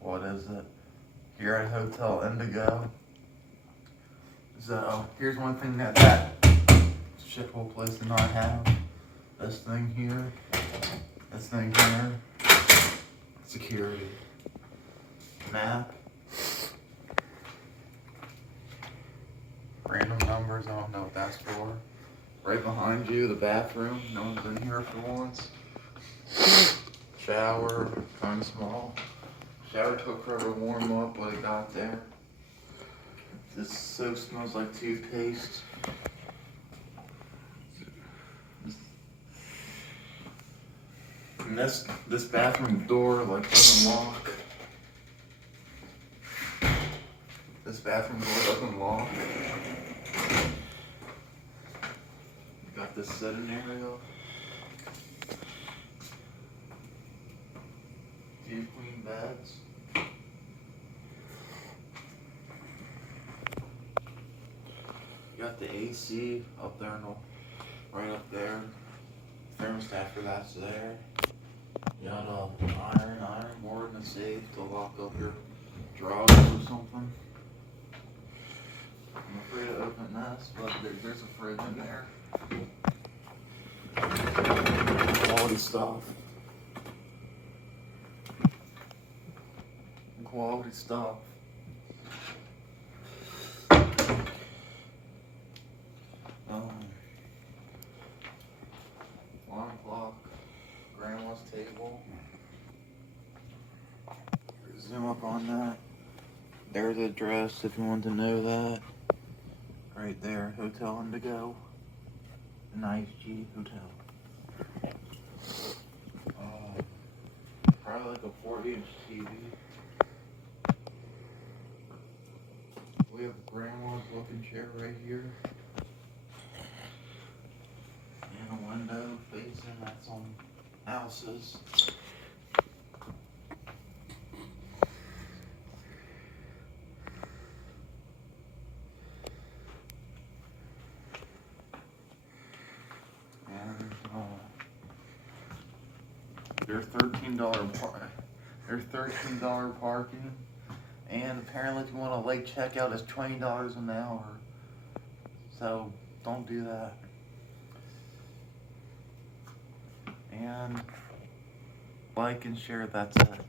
what is it? Here at Hotel Indigo. So here's one thing that shithole place did not have. This thing here. This thing here. Security. Map. Random numbers, I don't know what that's for. Right behind you, the bathroom. No one's been here for once. Shower, kind of small. Shower took forever to warm up, but it got there. This soap smells like toothpaste. And this bathroom door doesn't lock. This bathroom door doesn't lock. You got this sitting area. Two queen beds. You got the AC up there, right up there. Thermostat for that's there. You got an iron board and a safe to lock up your drawers or something. I'm afraid to open this, but there's a fridge in there. Quality stuff. Quality stuff. Alarm clock. Grandma's table. Zoom up on that. There's the address if you want to know that. Right there, Hotel Indigo. Nice G Hotel. Probably like a 40-inch TV. We have a grandma's looking chair right here. And a window facing that's on houses. And there's $13 parking. And apparently if you want a late checkout, it's $20 an hour. So don't do that. And like and share, that's it.